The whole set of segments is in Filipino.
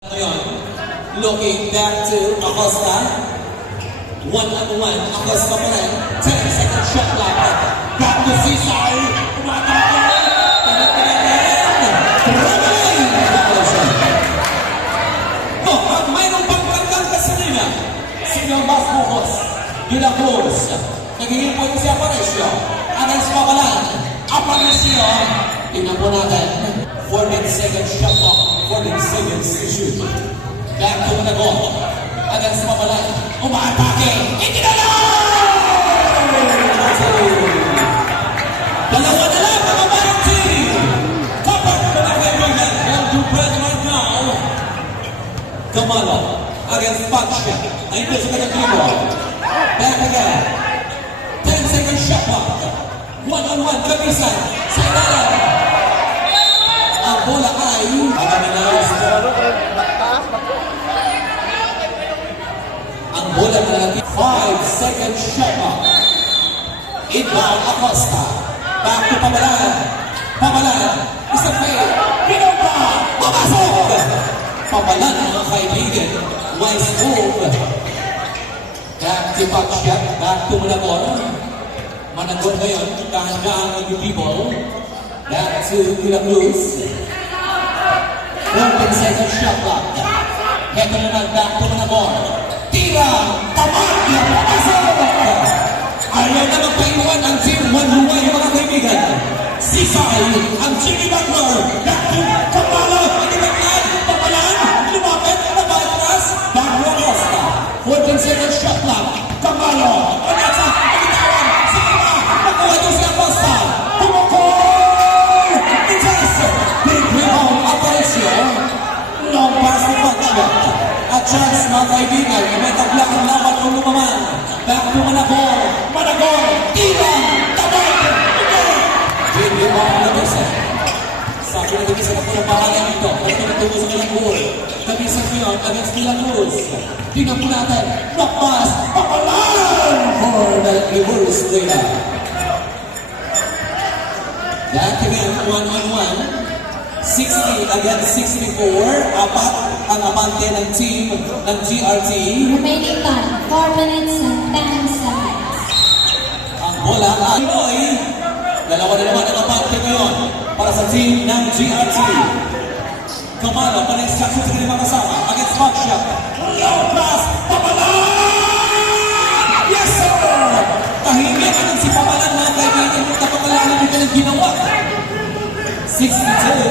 Ngayon, looking back to Acosta. One-on-one, Acosta pa rin. 10-second shot clock. Back to Cesar. Umatake. Mayroong pagkanggang kasalina. Sinyong Bas Bucos. De La Cruz. Nagiging po si Aparicio. Against Papalan. Aparicio. Tingnan po natin. 14-second shot clock. 14 seconds to shoot. Back to Managol. Against Papalan. Umatake. Dalawa na lang mga parang team. Kapag mga kaibigan. Held to bread right now. Camalo. Against Paksha. Ayun po sa kanyang timo. Back again. 10-second shot clock. One-on-one. Kabisan. Sa ilalim. Ang bola ay ang bola na 5-second shot clock. Inbound Acosta. Back to Papalan. Papalan. Isa fail. Pinumpa. Pumasok. Papalan mga kaibigan. Wise move. Back to Paksha. Back to Managol. Managol ngayon. Dahan-dahan mag-people. Back to De La Cruz. 14-second shot clock. Heto naman back to Managol. Tira! Tamat! Pumasok! Ayaw na magpaiwan ang team Manluway mga kaibigan. Sisay ang Jimmy Butler. Back to Camalo. Inibagyan. Papalan. Lumapit. Nabatras. Back to Acosta. 14-second shot clock. Camalo. Pagkasa. Pagkitawan. Sima. Pagkawa ito si Acosta. Pumukol. Itas. Big rebound. Aparicio. Long pass to Paksha. At chance mga kaibigan. May taglak ang laban kung lumaman. Back to Managol. Managol. Tira. Tabay. Big rebound na bisa. Sabi na bisa na po ng pangalan nito. At pinatubo sa kanyang goal. Kabisa ko yun against De La Cruz. Tingnan po natin. Knock pass. Papalan. For the reverse data. Back again. One-on-one. 60 against 64. Apat ang abante ng team ng GRT. Remaining time, 4 minutes and 10 seconds. Ang bola ay Pinoy. Dalawa na naman ang abante ngayon para sa team ng GRT. Camalo, pa-instruction sa kanyang mga kasama against Paksha. Low pass, Papalan! Yes, sir! Tahimik ang si Papalan mga kaibigan. Napakalaman nito ng ginawa. 62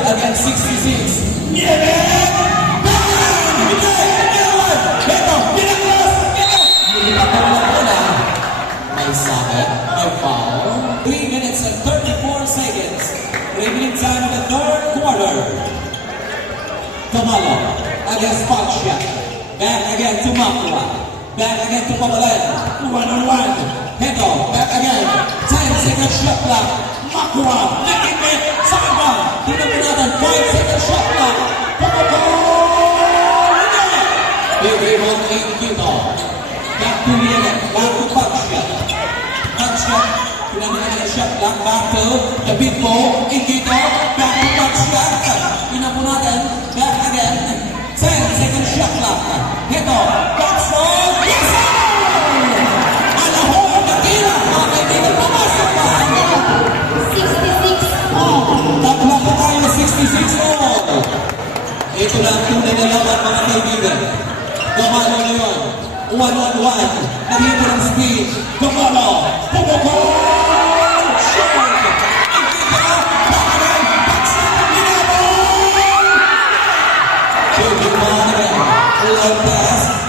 against 66. Yemen! Bang! Bigay! Bigay! Beto! Binaglas! Nilipat na wala bola. May sakit. May foul. 3 minutes and 34 seconds. Remaining time of the third quarter. Camalo against Paksha. Back again to Makwa. Back again to Papalan. One-on-one. Beto. Back again. 10-second shot clock. Makwa. Nakikit. Sa iba. Tingnan mo natin. 5-second shot clock. Big rebound kay Quito. Back to Yemen. Back to Paksha. Paksha. Pinamina na shot clock. Back to the big ball. Quito. Back to Paksha. Tingnan po natin. Back again. 10-second shot clock. Ito. Backstone. Yes, sir! Alahon. Nakila. Mga kaibigan. Pumasok pa. 66 all. Tatlo pa tayo, 66 all. Ito na ang tunay na laban mga kaibigan. Camalo na yun. One-on-one. Nandito ng speed. Camalo. Pumukol!